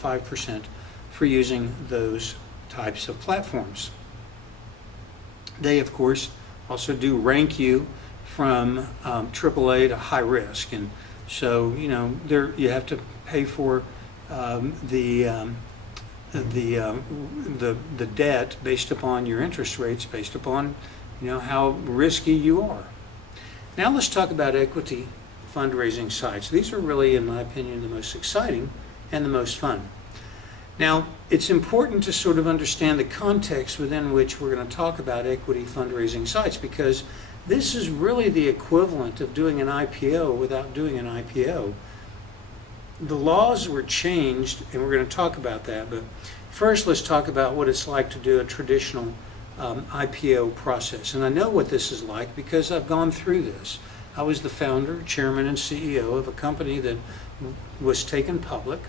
5% for using those types of platforms. They, of course, also do rank you from AAA to high risk, and so you have to pay for the debt based upon your interest rates, based upon how risky you are. Now let's talk about equity fundraising sites. These are really, in my opinion, the most exciting and the most fun. Now, it's important to sort of understand the context within which we're going to talk about equity fundraising sites, because this is really the equivalent of doing an IPO without doing an IPO. The laws were changed, and we're going to talk about that, but first let's talk about what it's like to do a traditional IPO process. And I know what this is like because I've gone through this. I was the founder, chairman, and CEO of a company that was taken public.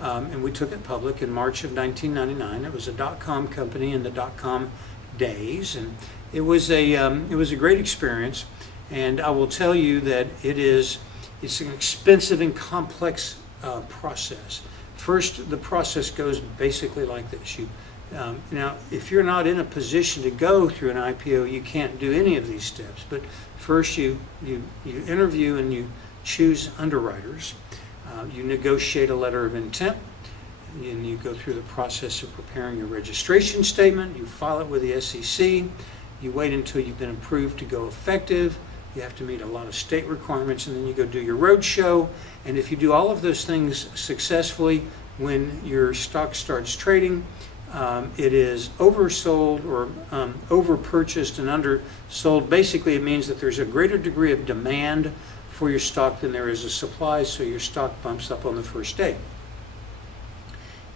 And we took it public in March of 1999. It was a dot-com company in the dot-com days, and it was a great experience. And I will tell you that it's an expensive and complex process. First, the process goes basically like this. Now, if you're not in a position to go through an IPO, you can't do any of these steps. But first, you interview and you choose underwriters. You negotiate a letter of intent, and you go through the process of preparing your registration statement. You file it with the SEC. You wait until you've been approved to go effective. You have to meet a lot of state requirements, and then you go do your roadshow. And if you do all of those things successfully, when your stock starts trading, it is oversold or overpurchased and undersold. Basically, it means that there's a greater degree of demand for your stock than there is a supply, so your stock bumps up on the first day.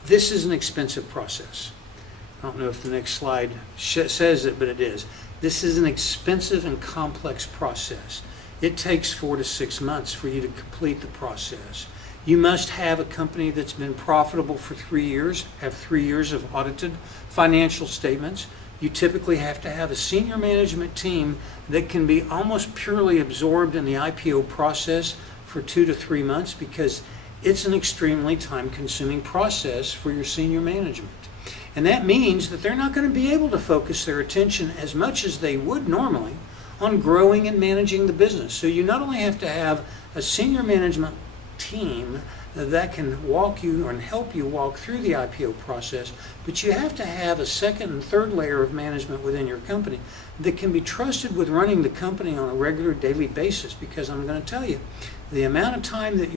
This is an expensive process. I don't know if the next slide says it, but it is. This is an expensive and complex process. It takes 4 to 6 months for you to complete the process. You must have a company that's been profitable for 3 years, have 3 years of audited financial statements. You typically have to have a senior management team that can be almost purely absorbed in the IPO process for 2 to 3 months, because it's an extremely time-consuming process for your senior management. And that means that they're not going to be able to focus their attention as much as they would normally on growing and managing the business. So you not only have to have a senior management team that can walk you and help you walk through the IPO process, but you have to have a second and third layer of management within your company that can be trusted with running the company on a regular daily basis, because I'm going to tell you, the amount of time that